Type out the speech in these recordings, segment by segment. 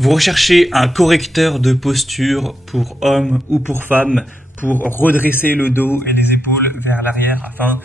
Vous recherchez un correcteur de posture pour hommes ou pour femmes pour redresser le dos et les épaules vers l'arrière afin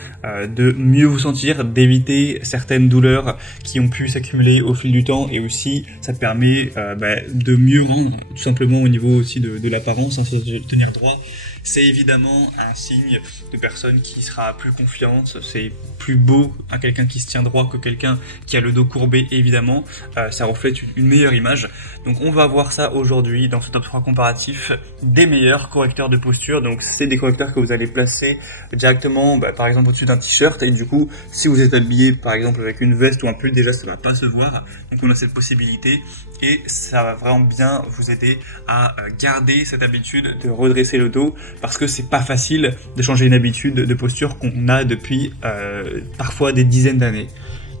de mieux vous sentir, d'éviter certaines douleurs qui ont pu s'accumuler au fil du temps, et aussi ça permet de mieux rendre tout simplement au niveau aussi de l'apparence, se tenir droit. C'est évidemment un signe de personne qui sera plus confiante, c'est plus beau à quelqu'un qui se tient droit que quelqu'un qui a le dos courbé, évidemment, ça reflète une meilleure image. Donc on va voir ça aujourd'hui dans ce top 3 comparatif des meilleurs correcteurs de posture. Donc c'est des correcteurs que vous allez placer directement par exemple au-dessus d'un t-shirt, et du coup si vous êtes habillé par exemple avec une veste ou un pull, déjà ça va pas se voir, donc on a cette possibilité et ça va vraiment bien vous aider à garder cette habitude de redresser le dos, parce que c'est pas facile de changer une habitude de posture qu'on a depuis parfois des dizaines d'années.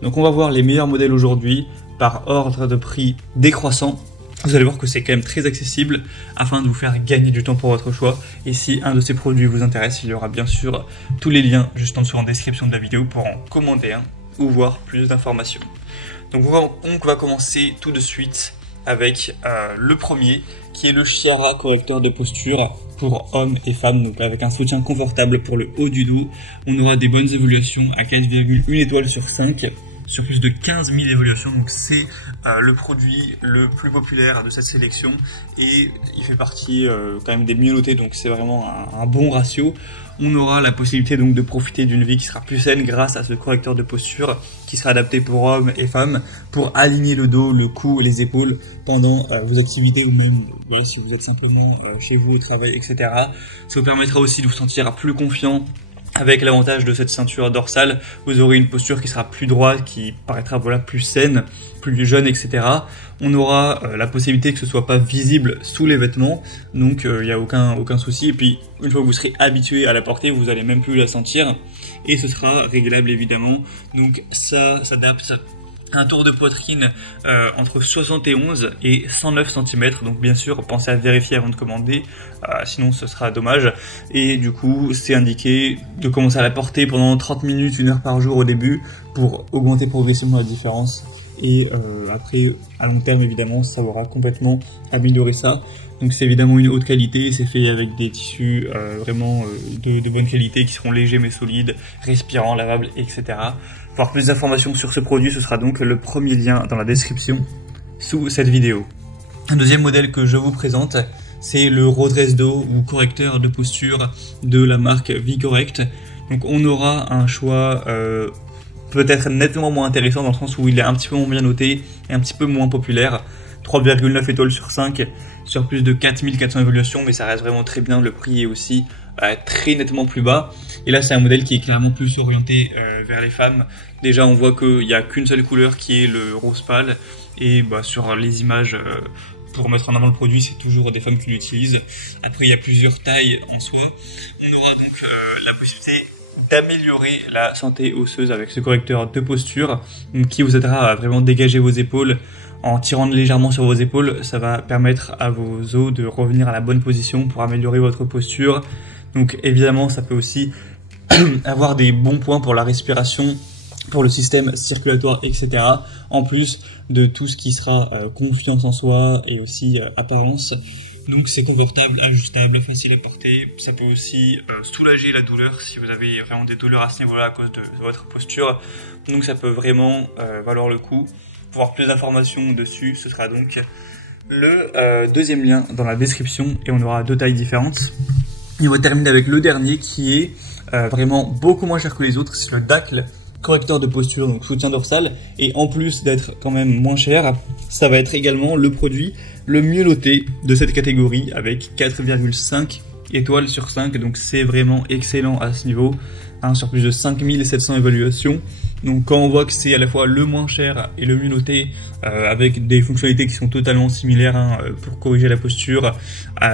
Donc on va voir les meilleurs modèles aujourd'hui par ordre de prix décroissant. Vous allez voir que c'est quand même très accessible afin de vous faire gagner du temps pour votre choix. Et si un de ces produits vous intéresse, il y aura bien sûr tous les liens juste en dessous en description de la vidéo pour en commander un ou voir plus d'informations. Donc on va commencer tout de suite avec le premier, qui est le Chiara correcteur de posture pour hommes et femmes, donc avec un soutien confortable pour le haut du dos. On aura des bonnes évaluations à 4,1 étoiles sur 5, sur plus de 15 000 évaluations, donc c'est le produit le plus populaire de cette sélection, et il fait partie quand même des mieux notés, donc c'est vraiment un bon ratio. On aura la possibilité donc de profiter d'une vie qui sera plus saine grâce à ce correcteur de posture qui sera adapté pour hommes et femmes, pour aligner le dos, le cou et les épaules pendant vos activités, ou même si vous êtes simplement chez vous au travail, etc. Ça vous permettra aussi de vous sentir plus confiant. Avec l'avantage de cette ceinture dorsale, vous aurez une posture qui sera plus droite, qui paraîtra plus saine, plus jeune, etc. On aura la possibilité que ce soit pas visible sous les vêtements, donc il n'y a aucun souci. Et puis une fois que vous serez habitué à la porter, vous allez même plus la sentir, et ce sera réglable évidemment. Donc ça s'adapte. Un tour de poitrine entre 71 et 109 cm, donc bien sûr pensez à vérifier avant de commander, sinon ce sera dommage. Et du coup c'est indiqué de commencer à la porter pendant 30 minutes, 1 heure par jour au début, pour augmenter progressivement la différence, et après à long terme évidemment ça aura complètement amélioré ça. Donc c'est évidemment une haute qualité, c'est fait avec des tissus vraiment de bonne qualité, qui seront légers mais solides, respirants, lavables, etc. Pour avoir plus d'informations sur ce produit, ce sera donc le premier lien dans la description sous cette vidéo. Un deuxième modèle que je vous présente, c'est le redresse dos ou correcteur de posture de la marque VCorrect. Donc on aura un choix peut-être nettement moins intéressant, dans le sens où il est un petit peu moins bien noté et un petit peu moins populaire. 3,9 étoiles sur 5 sur plus de 4400 évaluations, mais ça reste vraiment très bien. Le prix est aussi très nettement plus bas, et là c'est un modèle qui est clairement plus orienté vers les femmes. Déjà on voit qu'il n'y a qu'une seule couleur qui est le rose pâle, et sur les images pour mettre en avant le produit, c'est toujours des femmes qui l'utilisent. Après il y a plusieurs tailles en soi. On aura donc la possibilité d'améliorer la santé osseuse avec ce correcteur de posture, qui vous aidera à vraiment dégager vos épaules. En tirant légèrement sur vos épaules, ça va permettre à vos os de revenir à la bonne position pour améliorer votre posture. Donc évidemment, ça peut aussi avoir des bons points pour la respiration, pour le système circulatoire, etc. En plus de tout ce qui sera confiance en soi et aussi apparence. Donc c'est confortable, ajustable, facile à porter. Ça peut aussi soulager la douleur si vous avez vraiment des douleurs à ce niveau-là à cause de votre posture. Donc ça peut vraiment valoir le coup. Pour avoir plus d'informations dessus, ce sera donc le deuxième lien dans la description, et on aura 2 tailles différentes. Et on va terminer avec le dernier, qui est vraiment beaucoup moins cher que les autres. C'est le Dacle correcteur de posture, donc soutien dorsal, et en plus d'être quand même moins cher, ça va être également le produit le mieux noté de cette catégorie, avec 4,5 étoiles sur 5, donc c'est vraiment excellent à ce niveau, sur plus de 5700 évaluations. Donc quand on voit que c'est à la fois le moins cher et le mieux noté, avec des fonctionnalités qui sont totalement similaires pour corriger la posture,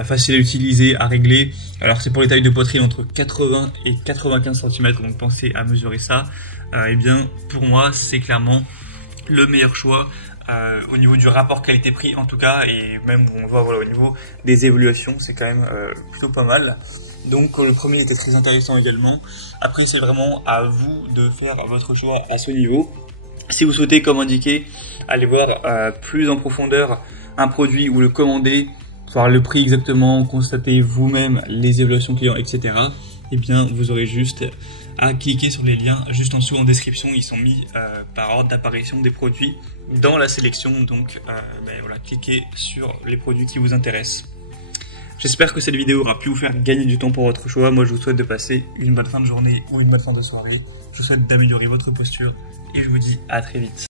facile à utiliser, à régler. Alors c'est pour les tailles de poitrine entre 80 et 95 cm, donc pensez à mesurer ça. Et bien pour moi c'est clairement le meilleur choix au niveau du rapport qualité-prix en tout cas, et même on voit au niveau des évaluations c'est quand même plutôt pas mal. Donc le premier était très intéressant également. Après c'est vraiment à vous de faire votre choix à ce niveau. Si vous souhaitez, comme indiqué, aller voir plus en profondeur un produit ou le commander, savoir le prix exactement, constater vous-même les évaluations clients, etc., eh bien, vous aurez juste à cliquer sur les liens juste en dessous en description. Ils sont mis par ordre d'apparition des produits dans la sélection. Donc, voilà, cliquez sur les produits qui vous intéressent. J'espère que cette vidéo aura pu vous faire gagner du temps pour votre choix. Moi, je vous souhaite de passer une bonne fin de journée ou une bonne fin de soirée. Je vous souhaite d'améliorer votre posture et je vous dis à très vite.